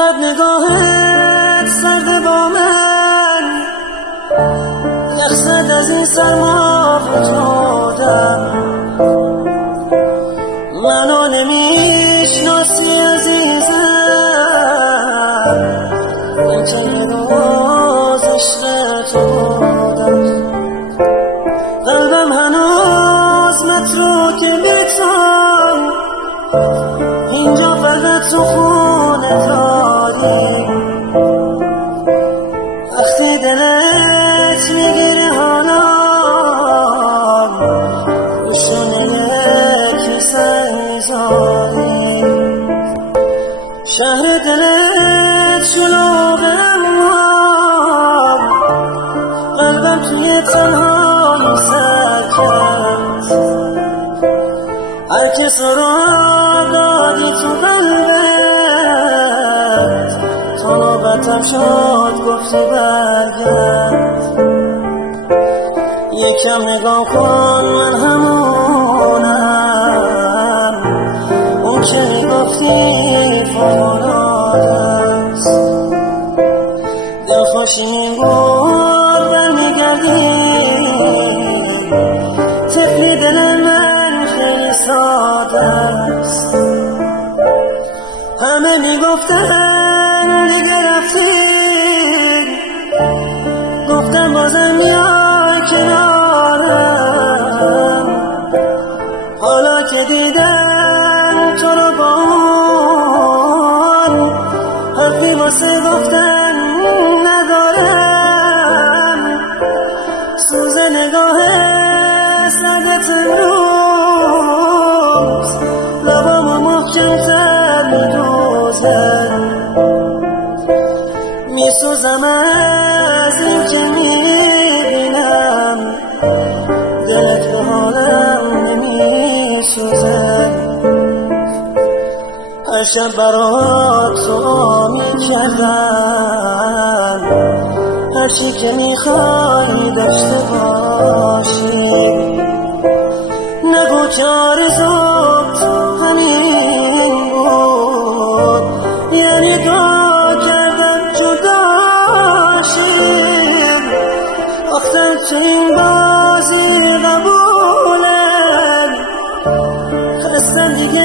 اینقدر نگاهت سرده با من، یخزد از این سرما فتادم. منو نمیشناسی عزیزم، این که یه روز عشق تو بودم. قلبم هنوز متروکه بیتم، اینجا فقط تو خونه داری. وقتی دلت میگیره حالام، روشونه یکی سنگ زاری. شهر دلت شلوغ اموام، قلبم توی تنهایی سر کرد. هر کس رو دادی تو قلبت، تا نوبتم شد گفتی برگرد. یکم نگاه کن من همونم، اون که میگفتی فوق‌العاده‌ست. دلخوشی این بود برمیگردی، طفلی دل من خیلی ساده است. همه میگفتن دیگه رفتی، گفتم بازم میای کنارم. حالا که دیدم تو رو با اون، حرفی واسه گفتن ندارم. سوز نگاه سردت روز، لبامو محکم‌تر میدوزن. میسوزم از این که میبینم، دلت به حالم نمیسوزن. هر شب برات سؤال میکردم، هرچی که میخوای داشته باشی. نگو که آرزوت همین بود، یعنی دعا کردم جداشیم. آخر چه این بازی قبوله، خستم دیگه